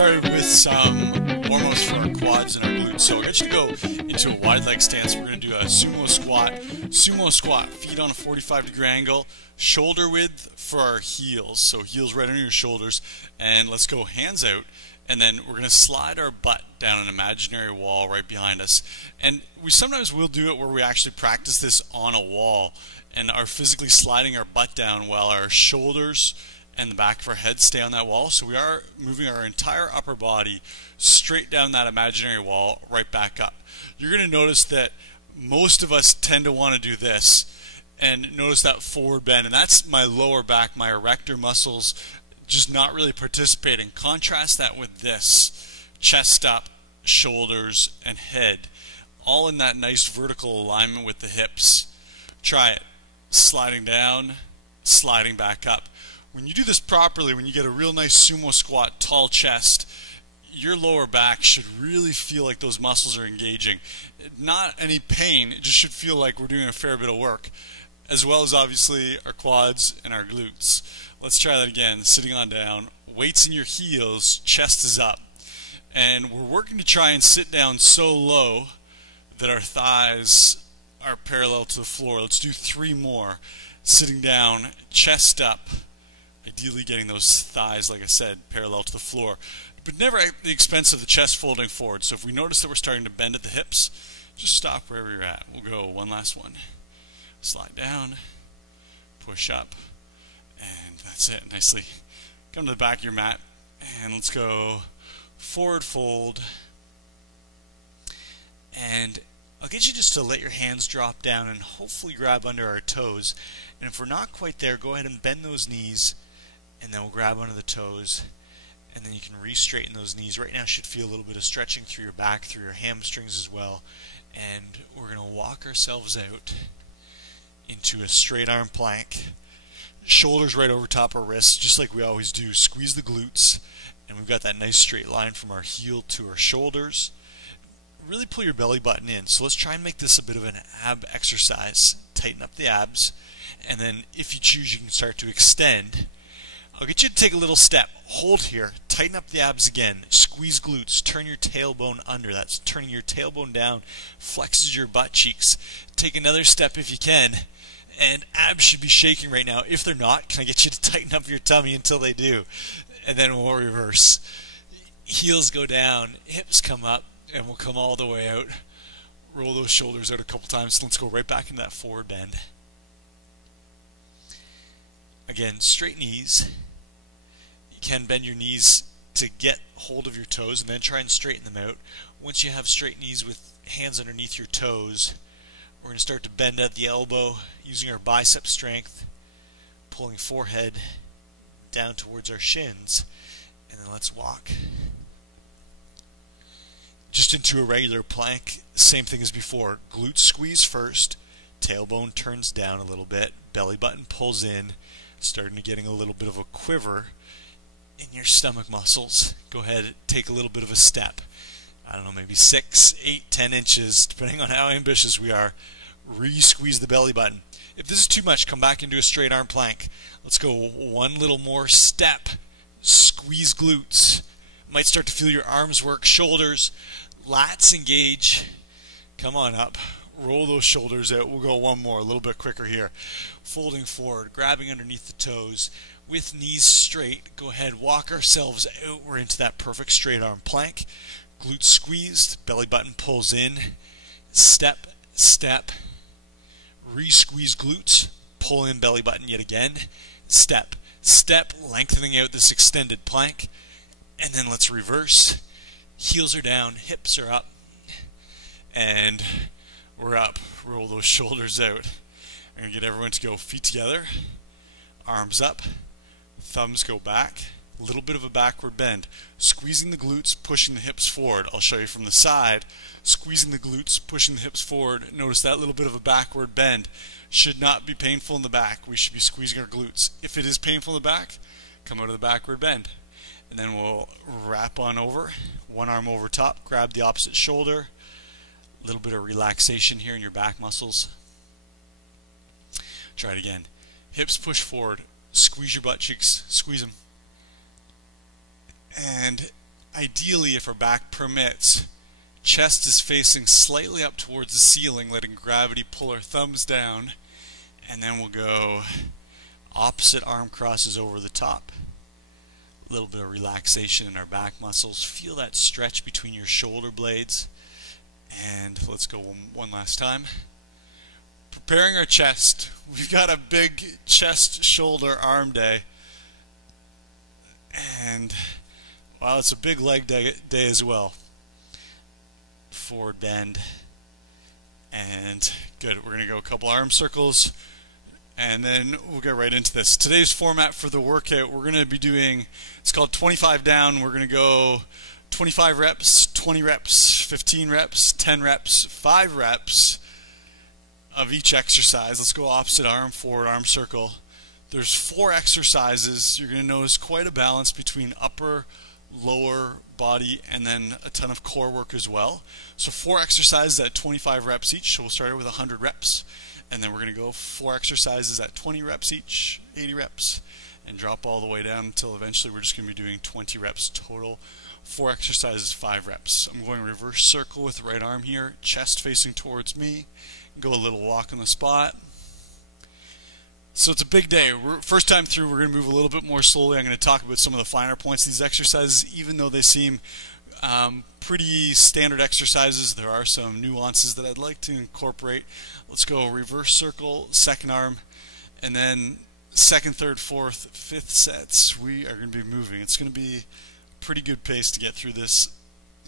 started with some warm-ups for our quads and our glutes. So I'll get you to go into a wide leg stance. We're going to do a sumo squat. Sumo squat, feet on a 45-degree angle, shoulder width for our heels. So heels right under your shoulders. And let's go hands out. And then we're going to slide our butt down an imaginary wall right behind us. And we sometimes will do it where we actually practice this on a wall and are physically sliding our butt down while our shoulders and the back of our head stay on that wall. So we are moving our entire upper body straight down that imaginary wall right back up. You're going to notice that most of us tend to want to do this and notice that forward bend, and that's my lower back, my erector muscles just not really participating. Contrast that with this, chest up, shoulders, and head, all in that nice vertical alignment with the hips. Try it. Sliding down, sliding back up. When you do this properly, when you get a real nice sumo squat, tall chest, your lower back should really feel like those muscles are engaging. Not any pain, it just should feel like we're doing a fair bit of work, as well as obviously our quads and our glutes. Let's try that again, sitting on down, weights in your heels, chest is up. And we're working to try and sit down so low that our thighs are parallel to the floor. Let's do 3 more. Sitting down, chest up, ideally getting those thighs, like I said, parallel to the floor, but never at the expense of the chest folding forward. So if we notice that we're starting to bend at the hips, just stop wherever you're at. We'll go one last one. Slide down, push up, and that's it. Nicely. Come to the back of your mat, and let's go forward fold. And I'll get you just to let your hands drop down and hopefully grab under our toes. And if we're not quite there, go ahead and bend those knees, and then we'll grab under the toes, and then you can re-straighten those knees. Right now should feel a little bit of stretching through your back, through your hamstrings as well. And we're going to walk ourselves out into a straight arm plank. Shoulders right over top our wrists, just like we always do. Squeeze the glutes, and we've got that nice straight line from our heel to our shoulders. Really pull your belly button in. So let's try and make this a bit of an ab exercise. Tighten up the abs, and then if you choose, you can start to extend. I'll get you to take a little step. Hold here. Tighten up the abs again. Squeeze glutes. Turn your tailbone under. That's turning your tailbone down. Flexes your butt cheeks. Take another step if you can. And abs should be shaking right now. If they're not, can I get you to tighten up your tummy until they do? And then we'll reverse. Heels go down. Hips come up. And we'll come all the way out. Roll those shoulders out a couple times. Let's go right back into that forward bend. Again, straight knees. You can bend your knees to get hold of your toes and then try and straighten them out. Once you have straight knees with hands underneath your toes, we're going to start to bend at the elbow using our bicep strength, pulling forehead down towards our shins, and then let's walk just into a regular plank. Same thing as before. Glutes squeeze first, tailbone turns down a little bit, belly button pulls in, starting to getting a little bit of a quiver in your stomach muscles. Go ahead, take a little bit of a step. I don't know, maybe 6, 8, 10 inches, depending on how ambitious we are. Re-squeeze the belly button. If this is too much, come back into a straight arm plank. Let's go one little more step. Squeeze glutes. Might start to feel your arms work, shoulders, lats engage. Come on up. Roll those shoulders out. We'll go one more, a little bit quicker here. Folding forward, grabbing underneath the toes with knees straight. Go ahead, walk ourselves out. We're into that perfect straight arm plank. Glutes squeezed, belly button pulls in. Step, step. Re-squeeze glutes. Pull in belly button yet again. Step, step, lengthening out this extended plank. And then let's reverse. Heels are down, hips are up, and we're up. Roll those shoulders out. I'm going to get everyone to go feet together, arms up, thumbs go back, a little bit of a backward bend. Squeezing the glutes, pushing the hips forward. I'll show you from the side. Squeezing the glutes, pushing the hips forward. Notice that little bit of a backward bend. Should not be painful in the back. We should be squeezing our glutes. If it is painful in the back, come out of the backward bend. And then we'll wrap on over, one arm over top, grab the opposite shoulder, a little bit of relaxation here in your back muscles. Try it again. Hips push forward, squeeze your butt cheeks, squeeze them. And ideally, if our back permits, chest is facing slightly up towards the ceiling, letting gravity pull our thumbs down, and then we'll go opposite arm crosses over the top. A little bit of relaxation in our back muscles. Feel that stretch between your shoulder blades. And let's go one last time. Preparing our chest. We've got a big chest, shoulder, arm day. And wow, it's a big leg day as well. Forward bend. And good. We're going to go a couple arm circles. And then we'll get right into this. Today's format for the workout, we're going to be doing, it's called 25 down. We're going to go 25 reps, 20 reps, 15 reps, 10 reps, 5 reps of each exercise. Let's go opposite arm, forward arm circle. There's 4 exercises. You're going to notice quite a balance between upper, lower body, and then a ton of core work as well. So 4 exercises at 25 reps each. So we'll start with 100 reps. And then we're going to go 4 exercises at 20 reps each, 80 reps, and drop all the way down until eventually we're just going to be doing 20 reps total. 4 exercises, 5 reps. I'm going reverse circle with the right arm here, chest facing towards me. Go a little walk on the spot. So it's a big day. First time through, we're going to move a little bit more slowly. I'm going to talk about some of the finer points of these exercises, even though they seem pretty standard exercises. There are some nuances that I'd like to incorporate. Let's go reverse circle, second arm, and then second, third, fourth, fifth sets. We are going to be moving. It's going to be a pretty good pace to get through this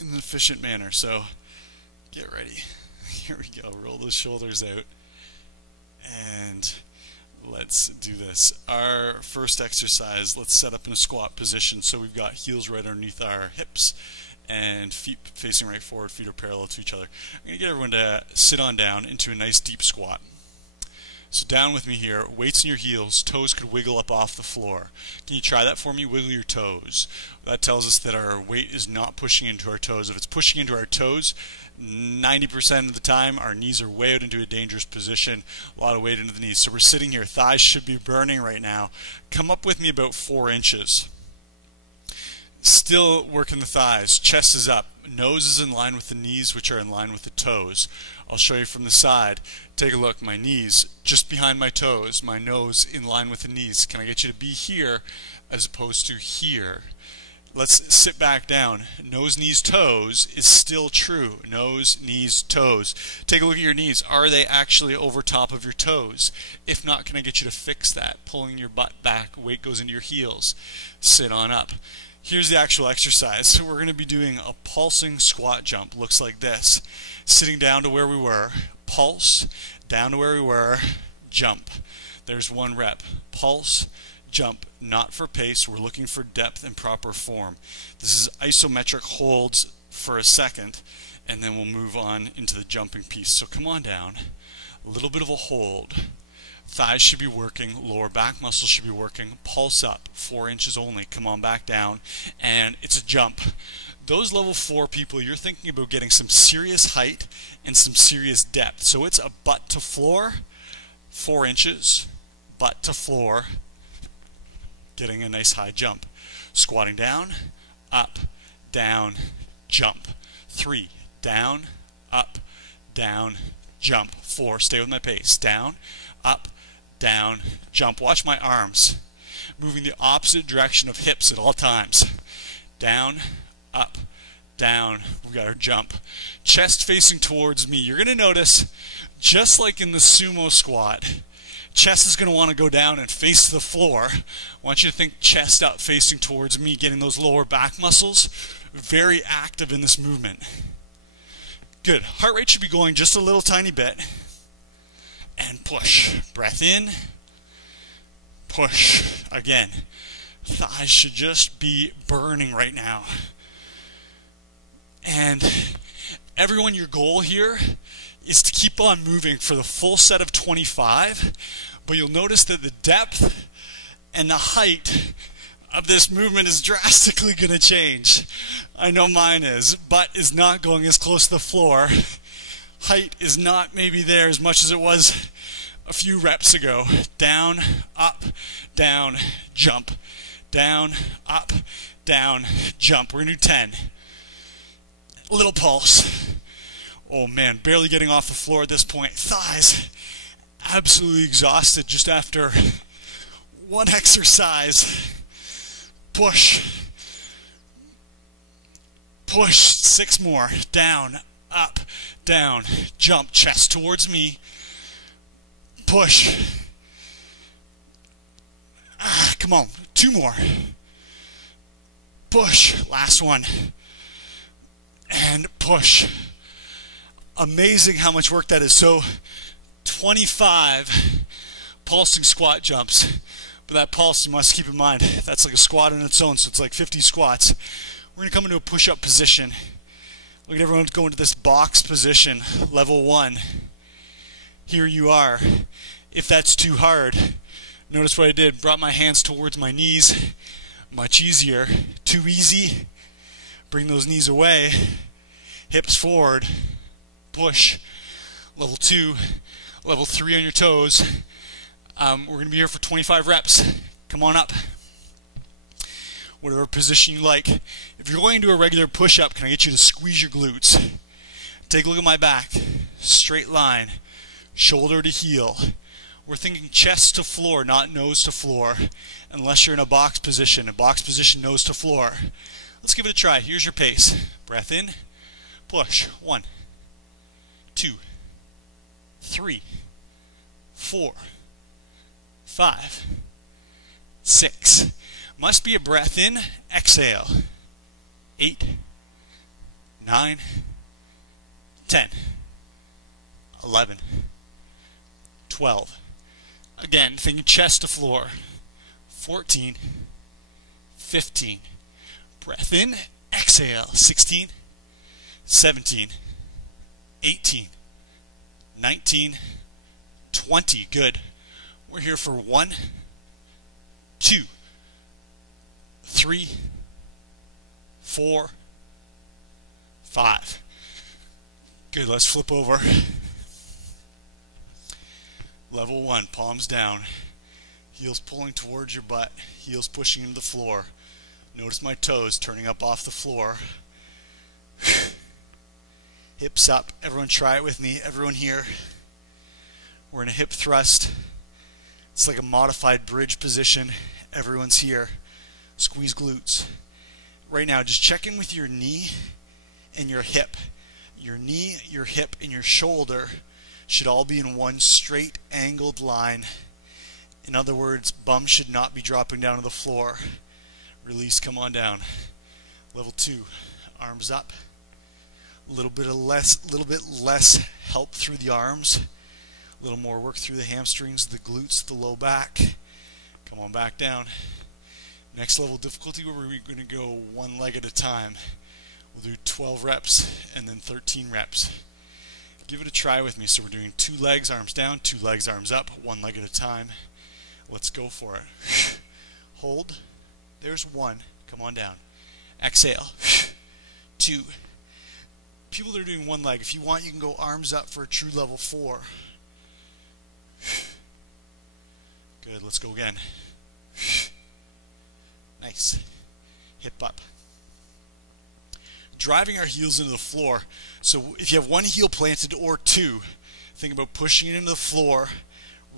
in an efficient manner. So get ready. Here we go. Roll those shoulders out. And let's do this. Our first exercise, let's set up in a squat position. So we've got heels right underneath our hips and feet facing right forward, feet are parallel to each other. I'm going to get everyone to sit on down into a nice deep squat. So down with me here, weights in your heels, toes could wiggle up off the floor. Can you try that for me? Wiggle your toes. That tells us that our weight is not pushing into our toes. If it's pushing into our toes, 90% of the time our knees are way out into a dangerous position, a lot of weight into the knees. So we're sitting here, thighs should be burning right now. Come up with me about 4 inches. Still working the thighs, chest is up, nose is in line with the knees, which are in line with the toes. I'll show you from the side. Take a look, my knees just behind my toes, my nose in line with the knees. Can I get you to be here as opposed to here? Let's sit back down. Nose, knees, toes is still true. Nose, knees, toes. Take a look at your knees. Are they actually over top of your toes? If not, can I get you to fix that? Pulling your butt back, weight goes into your heels. Sit on up. Here's the actual exercise. So we're going to be doing a pulsing squat jump. Looks like this. Sitting down to where we were. Pulse, down to where we were, jump. There's 1 rep. Pulse, jump. Not for pace. We're looking for depth and proper form. This is isometric holds for a second, and then we'll move on into the jumping piece. So come on down. A little bit of a hold. Thighs should be working, lower back muscles should be working, pulse up, 4 inches only, come on back down, and it's a jump. Those level 4 people, you're thinking about getting some serious height and some serious depth. So it's a butt to floor, 4 inches, butt to floor, getting a nice high jump. Squatting down, up, down, jump. 3, down, up, down, jump. 4, stay with my pace, down, up, down, jump. Watch my arms moving the opposite direction of hips at all times. Down, up, down. We've got our jump. Chest facing towards me. You're going to notice, just like in the sumo squat, chest is going to want to go down and face the floor. I want you to think chest up facing towards me, getting those lower back muscles very active in this movement. Good. Heart rate should be going just a little tiny bit. And push. Breath in. Push. Again. Thighs should just be burning right now. And everyone, your goal here is to keep on moving for the full set of 25, but you'll notice that the depth and the height of this movement is drastically going to change. I know mine is. Butt is not going as close to the floor. Height is not maybe there as much as it was a few reps ago. Down, up, down, jump. Down, up, down, jump. We're going to do 10. Little pulse. Oh man, barely getting off the floor at this point. Thighs absolutely exhausted just after one exercise. Push. Push. 6 more. Down, up, down, jump, chest towards me. Push. Come on, 2 more. Push. Last one. And push. Amazing how much work that is. So 25 pulsing squat jumps. But that pulse, you must keep in mind, that's like a squat on its own, so it's like 50 squats. We're going to come into a push-up position. Look at everyone go into this box position, level 1. Here you are. If that's too hard, notice what I did. Brought my hands towards my knees. Much easier. Too easy. Bring those knees away. Hips forward. Push. Level 2. Level 3 on your toes. We're going to be here for 25 reps. Come on up. Whatever position you like. If you're going to do a regular push-up, can I get you to squeeze your glutes? Take a look at my back. Straight line. Shoulder to heel. We're thinking chest to floor, not nose to floor, unless you're in a box position. A box position, nose to floor. Let's give it a try. Here's your pace. Breath in. Push. 1, 2, 3, 4, 5, 6. Must be a breath in. Exhale. 8, 9, 10, 11, 12. Again, thinking chest to floor. 14, 15. Breath in. Exhale. 16, 17, 18, 19, 20. Good. We're here for 1, 2, 3, 4, 5. Good. Let's flip over. Level 1, palms down. Heels pulling towards your butt. Heels pushing into the floor. Notice my toes turning up off the floor. Hips up. Everyone try it with me. Everyone here. We're in a hip thrust. It's like a modified bridge position. Everyone's here. Squeeze glutes. Right now, just check in with your knee and your hip. Your knee, your hip, and your shoulder should all be in one straight angled line. In other words, bum should not be dropping down to the floor. Release, come on down. Level 2, arms up. A little bit less help through the arms. A little more work through the hamstrings, the glutes, the low back. Come on back down. Next level difficulty, where we're going to go one leg at a time. We'll do 12 reps and then 13 reps. Give it a try with me. So we're doing 2 legs, arms down, 2 legs, arms up, 1 leg at a time. Let's go for it. Hold. There's 1. Come on down. Exhale. 2. People that are doing 1 leg, if you want, you can go arms up for a true level 4. Good. Let's go again. Nice. Hip up. Driving our heels into the floor. So if you have 1 heel planted or 2, think about pushing it into the floor,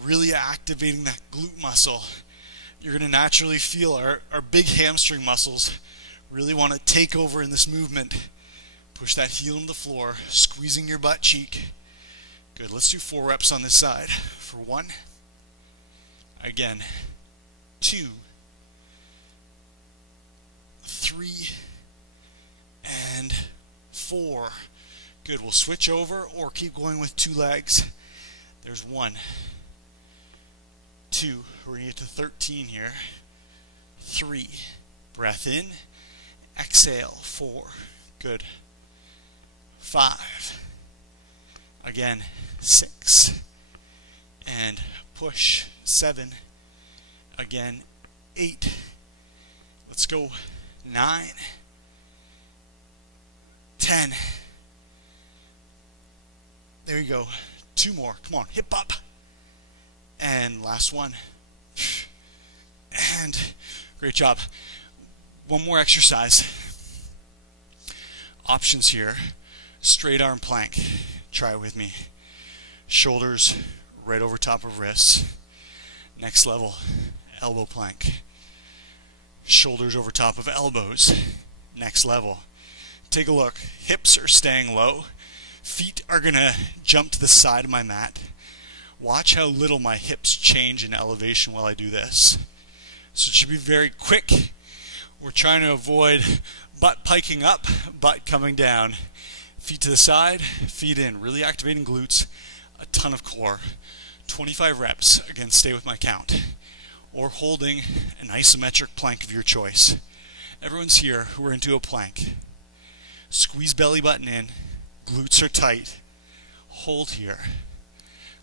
really activating that glute muscle. You're going to naturally feel our big hamstring muscles really want to take over in this movement. Push that heel into the floor, squeezing your butt cheek. Good. Let's do 4 reps on this side. For 1. Again. 2. 3. And 4. Good. We'll switch over or keep going with 2 legs. There's 1. 2. We're going to get to 13 here. 3. Breath in. Exhale. 4. Good. 5. Again. 6. And push. 7. Again. 8. Let's go. 9. 10. There you go. 2 more. Come on. Hip up. And last one. And great job. One more exercise. Options here. Straight arm plank. Try it with me. Shoulders right over top of wrists. Next level, elbow plank. Shoulders over top of elbows. Next level. Take a look. Hips are staying low. Feet are going to jump to the side of my mat. Watch how little my hips change in elevation while I do this. So it should be very quick. We're trying to avoid butt piking up, butt coming down. Feet to the side, feet in. Really activating glutes, a ton of core. 25 reps. Again, stay with my count. Or holding an isometric plank of your choice. Everyone's here who are into a plank. Squeeze belly button in. Glutes are tight. Hold here.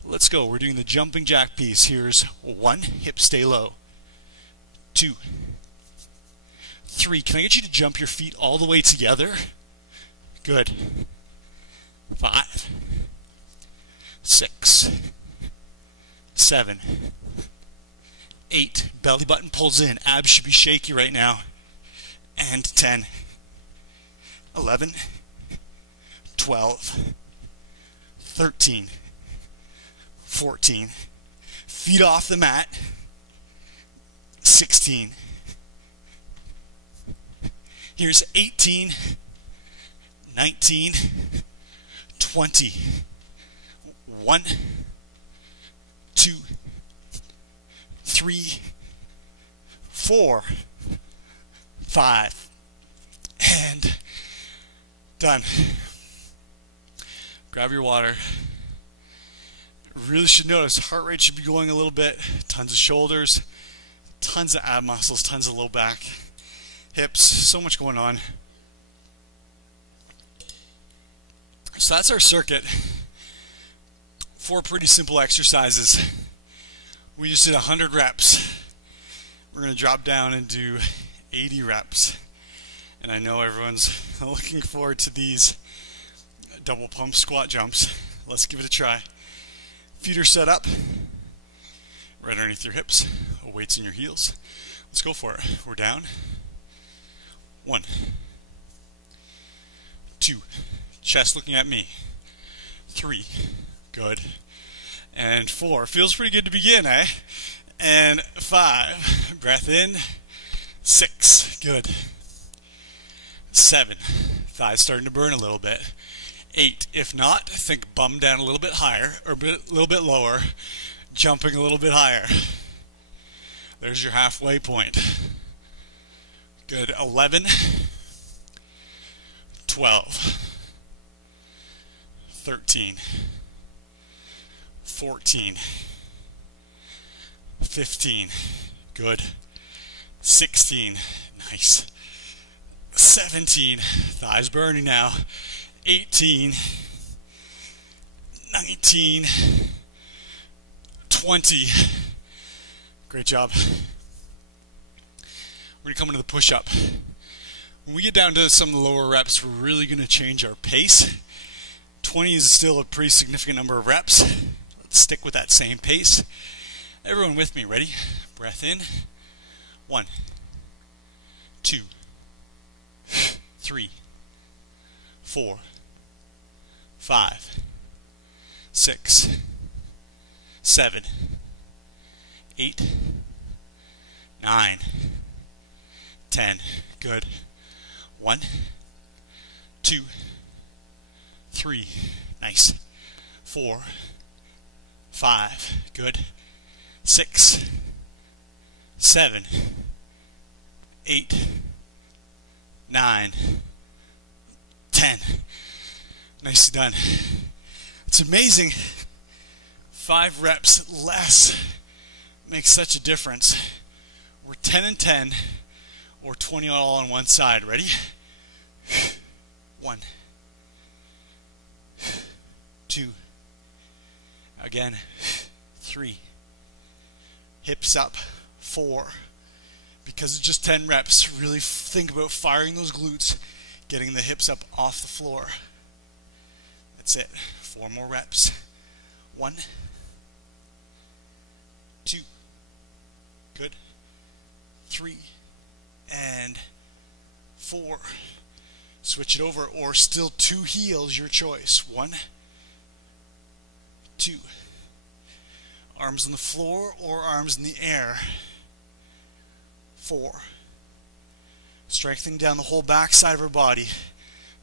Let's go. We're doing the jumping jack piece. Here's 1. Hips stay low. 2. 3. Can I get you to jump your feet all the way together? Good. 5. 6. 7. 8. Belly button pulls in. Abs should be shaky right now. And 10. 11. 12. 13. 14. Feet off the mat. 16. Here's 18. 19. 20. 1. 2. 3. 4. 5. And done. Grab your water. Really should notice heart rate should be going a little bit. Tons of shoulders, tons of ab muscles, tons of low back, hips, so much going on. So that's our circuit. 4 pretty simple exercises. We just did 100 reps. We're going to drop down and do 80 reps. And I know everyone's looking forward to these double pump squat jumps. Let's give it a try. Feet are set up, right underneath your hips, weights in your heels. Let's go for it. We're down. 1. 2. Chest looking at me. 3. Good. And 4. Feels pretty good to begin, eh? And 5. Breath in. 6. Good. 7. Thighs starting to burn a little bit. 8. If not, think bum down a little bit higher, or a little bit lower, jumping a little bit higher. There's your halfway point. Good. 11. 12. 13. 14. 15. Good. 16. Nice. 17. Thighs burning now. 18, 19, 20. Great job. We're going to come into the push-up. When we get down to some of the lower reps, we're really going to change our pace. 20 is still a pretty significant number of reps. Let's stick with that same pace. Everyone with me, ready? Breath in. 1, 2, 3, 4, 5, 6, 7, 8, 9, 10. Good. 1, 2, 3. Nice. 4, 5. Good. 6, 7, 8, 9, 10. Nicely done. It's amazing. 5 reps less makes such a difference. We're 10 and 10 or 20 all on one side. Ready? 1, 2, again, 3, hips up, 4. Because it's just 10 reps, really think about firing those glutes, getting the hips up off the floor. That's it. 4 more reps. 1, 2, good, 3, and 4. Switch it over, or still 2 heels, your choice. 1, 2. Arms on the floor or arms in the air. 4. Strengthening down the whole back side of our body,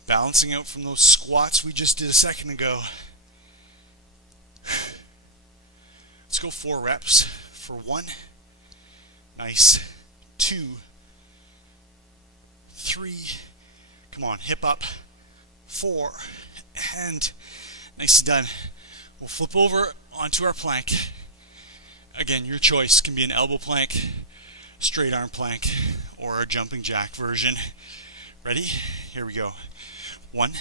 balancing out from those squats we just did a second ago. Let's go 4 reps for 1. Nice. 2, 3. Come on, hip up. 4. And nicely done. We'll flip over onto our plank. Again, your choice can be an elbow plank, straight arm plank, or a jumping jack version. Ready? Here we go. 1,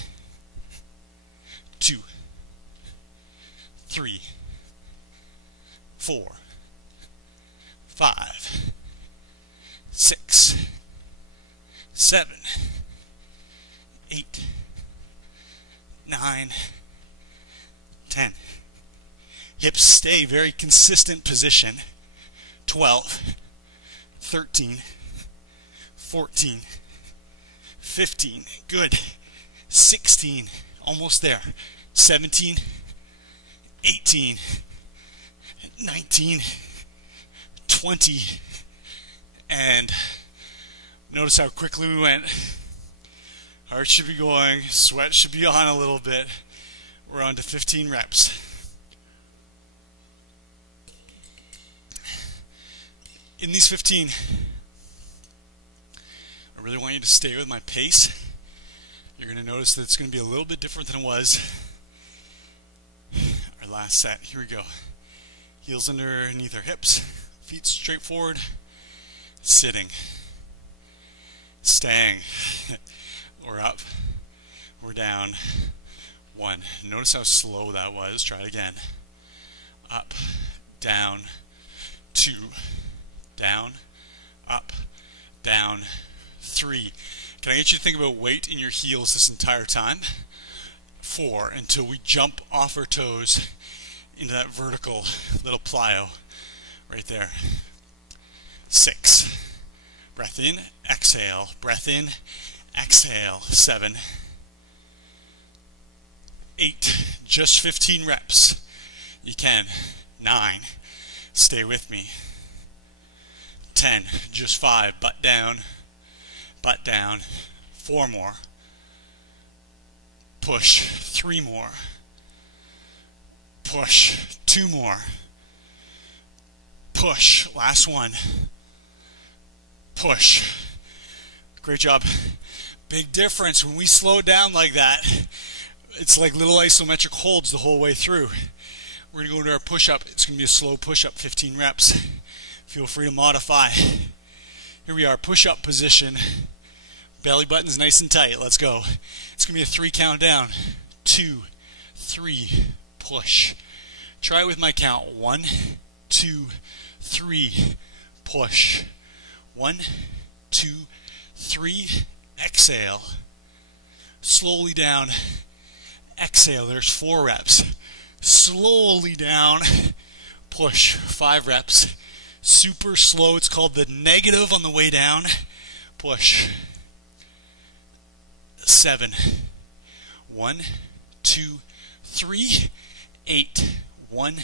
2, 3, 4, 5, 6, 7, 8, 9, 10. Hips stay very consistent position. 12, 13, 14, 15, good. 16, almost there. 17, 18, 19, 20, and notice how quickly we went. Heart should be going, sweat should be on a little bit. We're on to 15 reps. In these 15, I really want you to stay with my pace. You're going to notice that it's going to be a little bit different than it was our last set. Here we go. Heels underneath our hips, feet straight forward, sitting, staying. We're up, we're down. 1. Notice how slow that was. Try it again. Up, down. 2, down, up, down. 3. Can I get you to think about weight in your heels this entire time? 4, until we jump off our toes into that vertical little plyo right there. 6. Breath in, exhale. Breath in, exhale. 7. 8. Just 15 reps. You can. 9. Stay with me. 10. Just 5. Butt down. Butt down. 4 more. Push. 3 more. Push. 2 more. Push. Last one. Push. Great job. Big difference when we slow down like that. It's like little isometric holds the whole way through. We're going to go into our push-up. It's going to be a slow push-up, 15 reps. Feel free to modify. Here we are, push-up position. Belly button's nice and tight. Let's go. It's going to be a 3 count down. 2, 3, push. Try it with my count. 1, 2, 3, push. 1, 2, 3, exhale. Slowly down. Exhale. There's 4 reps. Slowly down. Push. 5 reps. Super slow. It's called the negative on the way down. Push. 7. 1, 2, 3, 8. 1,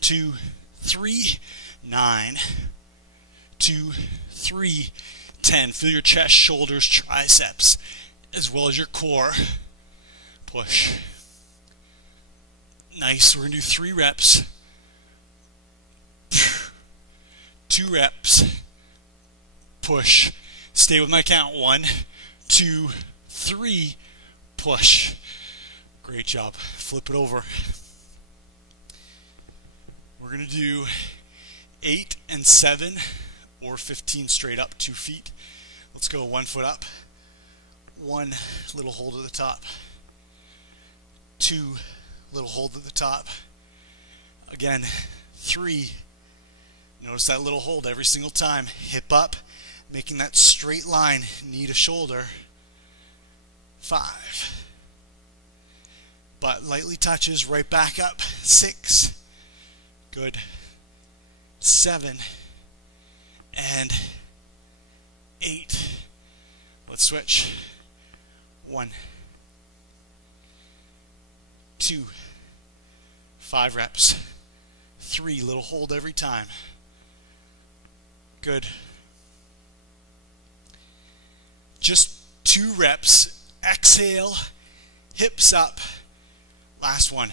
2, 3, 9. 2, 3, 10. Feel your chest, shoulders, triceps, as well as your core. Push. Nice. We're going to do 3 reps. 2 reps. Push. Stay with my count. 1, 2, 3. Push. Great job. Flip it over. We're going to do 8 and 7 or 15 straight up, 2 feet. Let's go 1 foot up. 1 little hold at the top. 2 little hold at the top. Again, 3. Notice that little hold every single time. Hip up, making that straight line, knee to shoulder. 5. Butt lightly touches, right back up. 6. Good. 7. And 8. Let's switch. 1, 2, 5 reps. 3, little hold every time. Good. Just 2 reps. Exhale, hips up. Last one.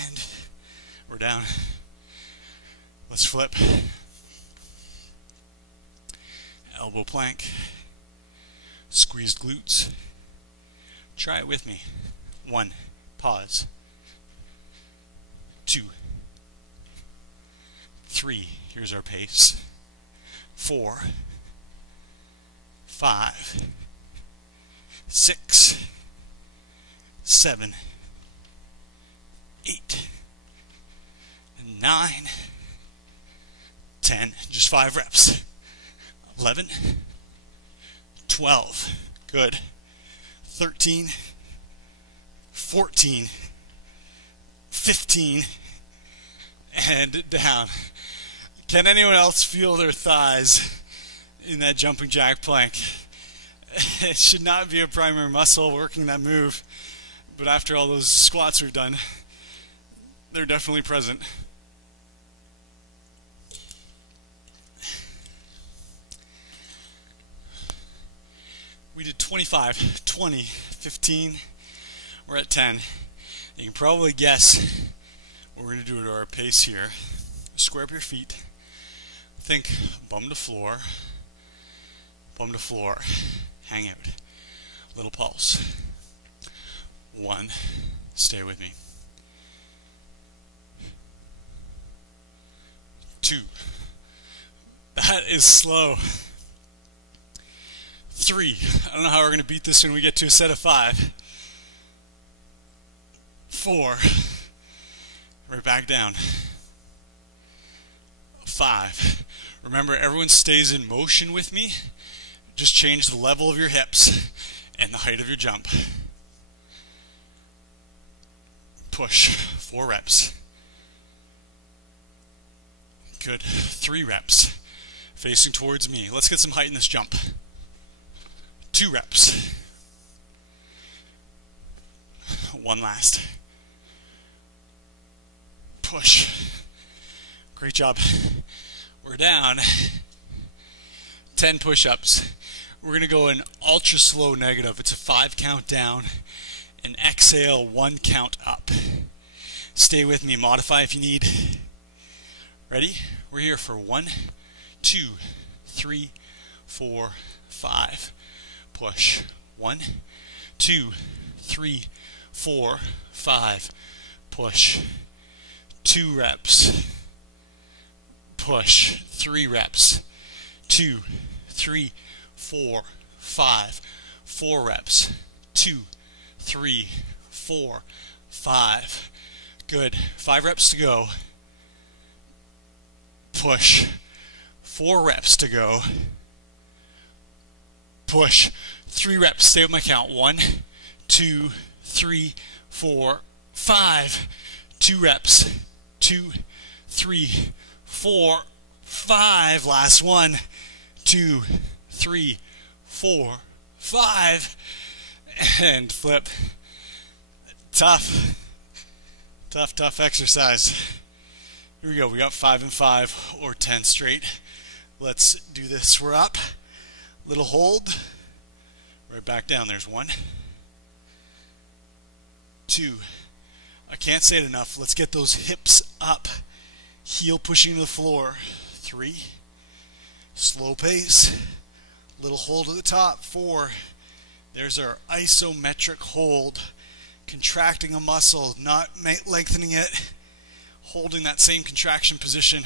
And we're down. Let's flip. Elbow plank. Squeezed glutes. Try it with me. 1, pause. 2, 3, here's our pace. 4, 5, 6, 7, 8, 9, 10, just 5 reps. 11, 12, good. 13, 14, 15, and down. Can anyone else feel their thighs in that jumping jack plank? It should not be a primary muscle working that move, but after all those squats we've done, they're definitely present. We did 25, 20, 15, we're at 10. You can probably guess what we're going to do at our pace here. Square up your feet. Think bum to floor, hang out. Little pulse. 1, stay with me. 2, that is slow. 3, I don't know how we're going to beat this when we get to a set of 5. 4, right back down. 5, remember everyone stays in motion with me. Just change the level of your hips and the height of your jump. Push, 4 reps. Good, 3 reps. Facing towards me. Let's get some height in this jump. 2 reps. 1 last. Push. Great job. We're down. 10 push-ups. We're going to go in ultra slow negative. It's a 5 count down. And exhale, 1 count up. Stay with me. Modify if you need. Ready? We're here for 1, 2, 3, 4, 5. Push. 1, 2, 3, 4, 5. Push. 2 reps. Push. 3 reps. 2, 3, 4, 5. 4 reps. 2, 3, 4, 5. Good. 5 reps to go. Push. 4 reps to go. Push. 3 reps. Stay with my count. 1, 2, 3, 4, 5. 2 reps. 2, 3, 4, 5. Last one. 2, 3, 4, 5. And flip. Tough exercise. Here we go. We got 5 and 5 or 10 straight. Let's do this. We're up. Little hold. Right back down. There's 1, 2. I can't say it enough. Let's get those hips up. Heel pushing to the floor. 3. Slow pace. Little hold at the top. 4. There's our isometric hold. Contracting a muscle, not lengthening it. Holding that same contraction position.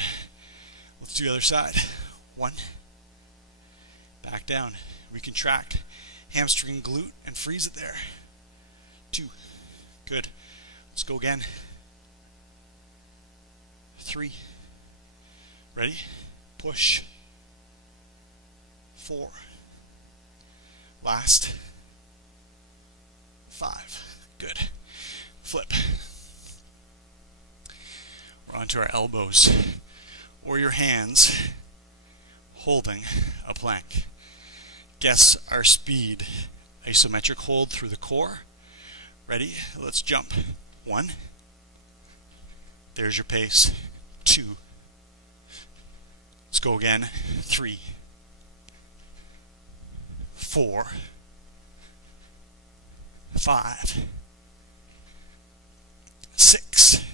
Let's do the other side. 1. Back down. We contract. Hamstring, glute, and freeze it there. 2. Good. Let's go again. 3. Ready? Push. 4. Last. 5. Good. Flip. We're onto our elbows or your hands holding a plank. Guess our speed. Isometric hold through the core. Ready? Let's jump. 1. There's your pace. 2. Let's go again. 3. 4. 5. 6.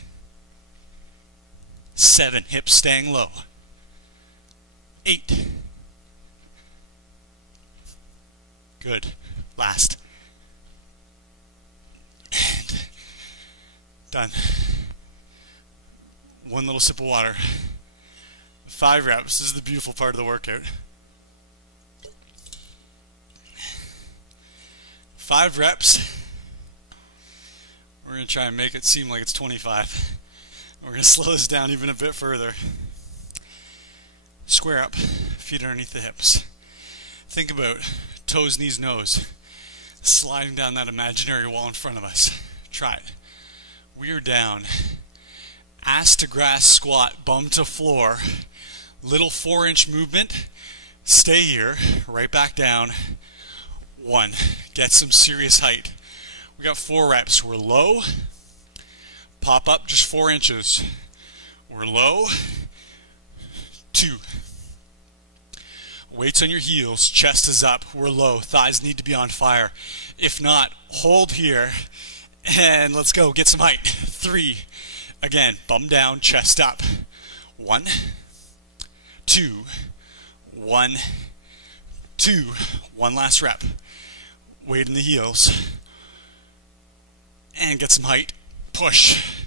7. Hips staying low. 8. Good. Last. And done. One little sip of water. 5 reps. This is the beautiful part of the workout. 5 reps. We're going to try and make it seem like it's 25. We're going to slow this down even a bit further. Square up, feet underneath the hips. Think about toes, knees, nose. Sliding down that imaginary wall in front of us. Try it. We are down. Ass to grass squat, bum to floor. Little 4-inch movement. Stay here, right back down. 1. Get some serious height. We got 4 reps. We're low. Pop up just 4 inches. We're low. 2. Weights on your heels. Chest is up. We're low. Thighs need to be on fire. If not, hold here. And let's go. Get some height. 3. Again, bum down, chest up. 1. 2. 1. 2. One last rep. Weight in the heels. And get some height. Push.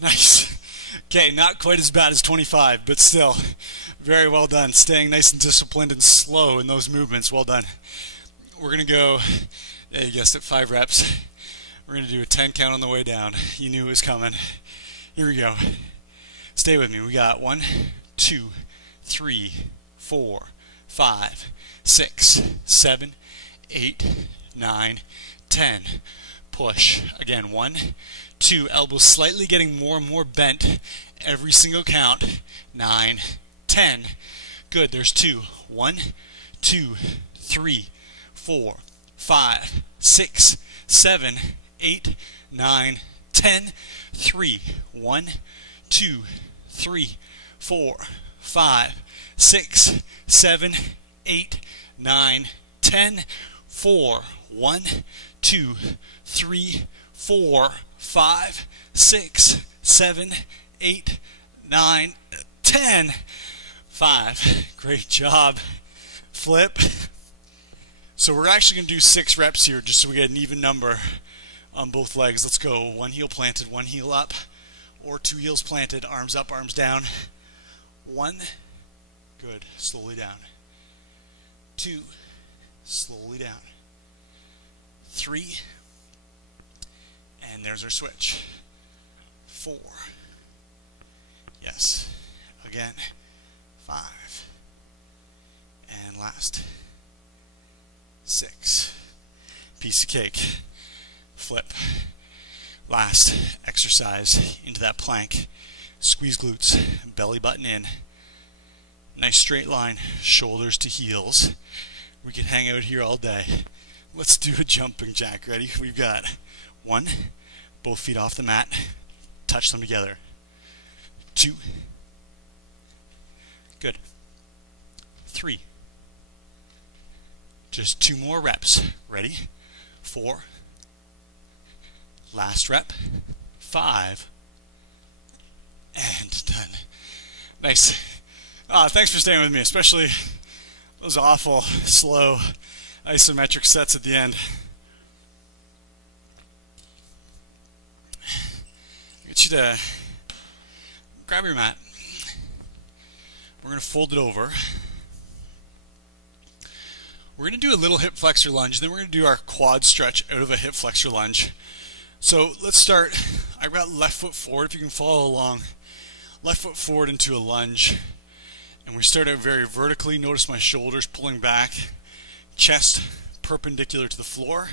Nice. Okay, not quite as bad as 25, but still very well done. Staying nice and disciplined and slow in those movements. Well done. We're going to go, you guessed it, 5 reps. We're going to do a 10 count on the way down. You knew it was coming. Here we go. Stay with me. We got 1, 2, 3, 4, 5, 6, 7, 8, 9, 10. Push. Again, 1, 2. Elbows slightly getting more and more bent every single count. 9, 10. Good. There's 2. 1, 2, 3, 4, 5, 6, 7, 8, 9, 10. 3. 1, 2, 3, 4, 5, 6, 7, 8, 9, 10. 4. 1, 2, 3, 4, 5, 6, 7, 8, 9, 10. 5. Great job. Flip. So we're actually going to do 6 reps here just so we get an even number on both legs. Let's go. 1 heel planted, 1 heel up, or 2 heels planted, arms up, arms down. 1. Good. Slowly down. 2. Slowly down. 3. And there's our switch. 4. Yes. Again. 5. And last. 6. Piece of cake. Flip. Last exercise into that plank. Squeeze glutes. Belly button in. Nice straight line. Shoulders to heels. We could hang out here all day. Let's do a jumping jack. Ready? We've got 1. Both feet off the mat. Touch them together. 2. Good. 3. Just 2 more reps. Ready? 4. Last rep. 5. And done. Nice. Thanks for staying with me, especially those awful, slow, isometric sets at the end. Get you to grab your mat. We're going to fold it over. We're going to do a little hip flexor lunge, then we're going to do our quad stretch out of a hip flexor lunge. So let's start. I've got left foot forward, if you can follow along. Left foot forward into a lunge. And we start out very vertically. Notice my shoulders pulling back. Chest perpendicular to the floor.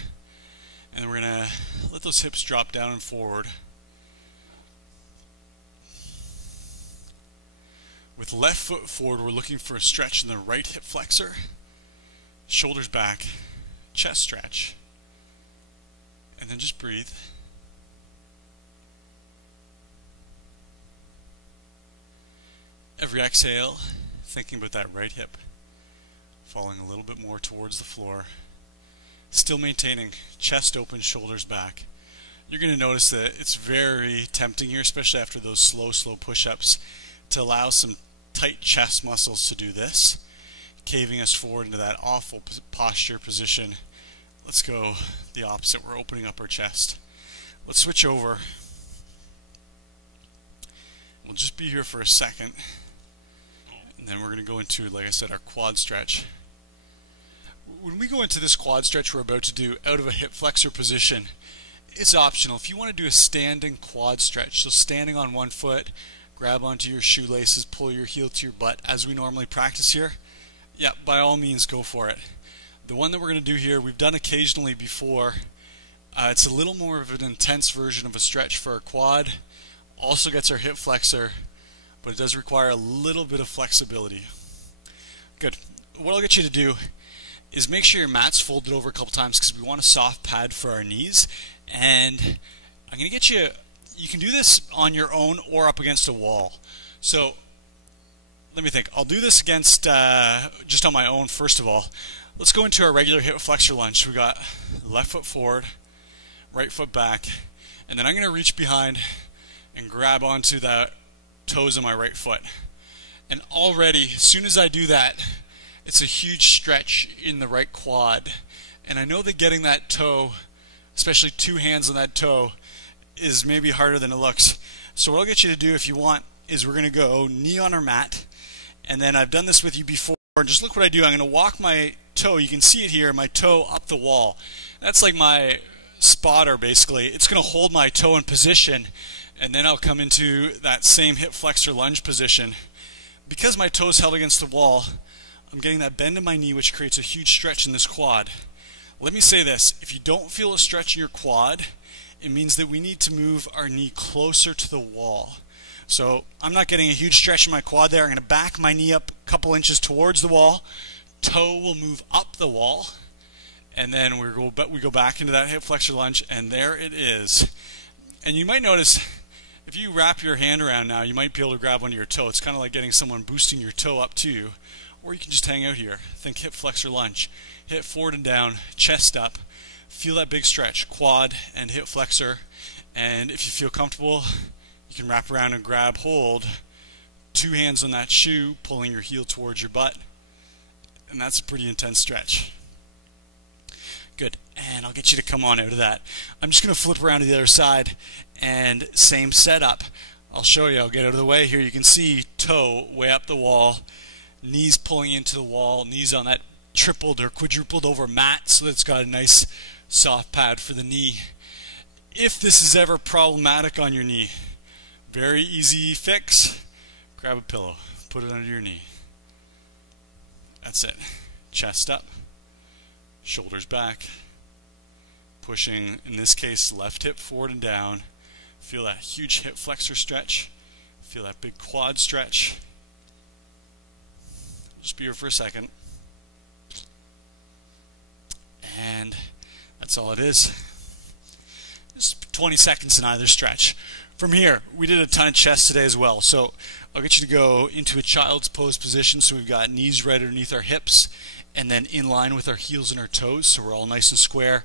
And then we're going to let those hips drop down and forward. With left foot forward, we're looking for a stretch in the right hip flexor. shoulders back, chest stretch, and then just breathe. Every exhale, thinking about that right hip falling a little bit more towards the floor, still maintaining chest open, shoulders back. You're going to notice that it's very tempting here, especially after those slow push-ups, to allow some tight chest muscles to do this, caving us forward into that awful posture position. Let's go the opposite. We're opening up our chest. Let's switch over. We'll just be here for a second, and then we're going to go into, like I said, our quad stretch. When we go into this quad stretch we're about to do out of a hip flexor position, it's optional. If you want to do a standing quad stretch, so standing on one foot, grab onto your shoelaces, pull your heel to your butt as we normally practice here, yeah, by all means go for it. The one that we're going to do here, we've done occasionally before. It's a little more of an intense version of a stretch for our quad. Also gets our hip flexor, but it does require a little bit of flexibility. Good. What I'll get you to do is make sure your mat's folded over a couple times because we want a soft pad for our knees. And I'm going to get you, you can do this on your own or up against a wall. So let me think. I'll do this against just on my own first of all. Let's go into our regular hip flexor lunge. We got left foot forward, right foot back, and then I'm going to reach behind and grab onto the toes of my right foot. And already, as soon as I do that, it's a huge stretch in the right quad. And I know that getting that toe, especially two hands on that toe, is maybe harder than it looks. So what I'll get you to do if you want is we're going to go knee on our mat. And then I've done this with you before. And just look what I do. I'm going to walk my toe. You can see it here, my toe up the wall. That's like my spotter basically. It's going to hold my toe in position. And then I'll come into that same hip flexor lunge position. Because my toe's held against the wall, I'm getting that bend in my knee, which creates a huge stretch in this quad. Let me say this, if you don't feel a stretch in your quad, it means that we need to move our knee closer to the wall. So I'm not getting a huge stretch in my quad there. I'm going to back my knee up a couple inches towards the wall. Toe will move up the wall. And then we go back into that hip flexor lunge, and there it is. And you might notice, if you wrap your hand around now, you might be able to grab onto your toe. It's kind of like getting someone boosting your toe up to you. Or you can just hang out here. Think hip flexor lunge. Hip forward and down, chest up. Feel that big stretch, quad and hip flexor. And if you feel comfortable, you can wrap around and grab hold. Two hands on that shoe, pulling your heel towards your butt. And that's a pretty intense stretch. Good. And I'll get you to come on out of that. I'm just going to flip around to the other side and same setup. I'll show you. I'll get out of the way here. You can see toe way up the wall. Knees pulling into the wall, knees on that tripled or quadrupled over mat so that it's got a nice soft pad for the knee. If this is ever problematic on your knee, very easy fix. Grab a pillow, put it under your knee. That's it. Chest up, shoulders back, pushing, in this case, left hip forward and down. Feel that huge hip flexor stretch. Feel that big quad stretch. Just be here for a second. And that's all it is. Just 20 seconds in either stretch. From here, we did a ton of chest today as well. So I'll get you to go into a child's pose position. So we've got knees right underneath our hips and then in line with our heels and our toes. So we're all nice and square.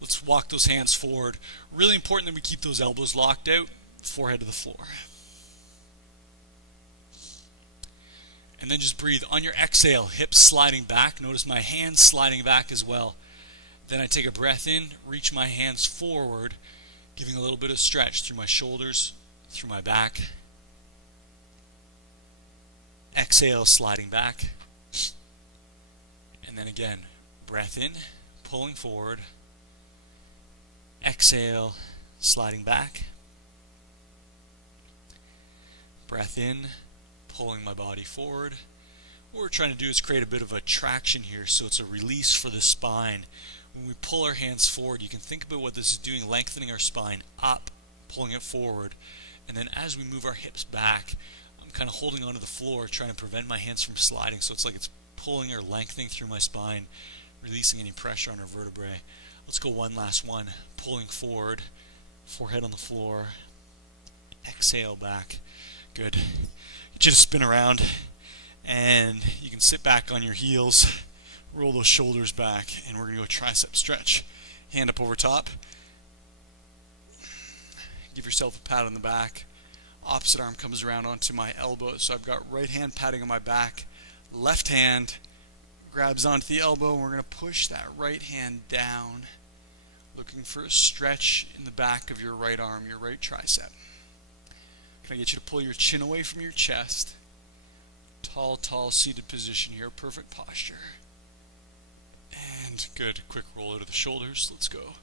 Let's walk those hands forward. Really important that we keep those elbows locked out, forehead to the floor. And then just breathe. On your exhale, hips sliding back. Notice my hands sliding back as well. Then I take a breath in, reach my hands forward, giving a little bit of stretch through my shoulders, through my back. Exhale, sliding back. And then again, breath in, pulling forward. Exhale, sliding back. Breath in, pulling my body forward. What we're trying to do is create a bit of a traction here, so it's a release for the spine. When we pull our hands forward, you can think about what this is doing, lengthening our spine up, pulling it forward. And then as we move our hips back, I'm kind of holding onto the floor, trying to prevent my hands from sliding, so it's like it's pulling or lengthening through my spine, releasing any pressure on our vertebrae. Let's go one last one. Pulling forward, forehead on the floor. Exhale back. Good. Get you to spin around, and you can sit back on your heels, roll those shoulders back, and we're going to go tricep stretch. Hand up over top. Give yourself a pat on the back. Opposite arm comes around onto my elbow, so I've got right hand patting on my back, left hand grabs onto the elbow, and we're going to push that right hand down, looking for a stretch in the back of your right arm, your right tricep. Can I get you to pull your chin away from your chest? Tall, seated position here, perfect posture. And good, quick roll out of the shoulders. Let's go.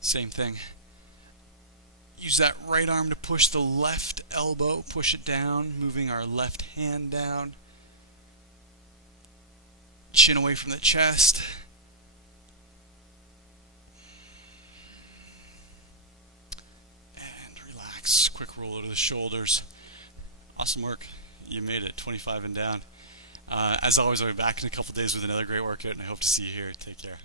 Same thing. Use that right arm to push the left elbow, push it down, moving our left hand down. Chin away from the chest. And relax. Quick roll out of the shoulders. Awesome work. You made it, 25 and down. As always, I'll be back in a couple days with another great workout, and I hope to see you here. Take care.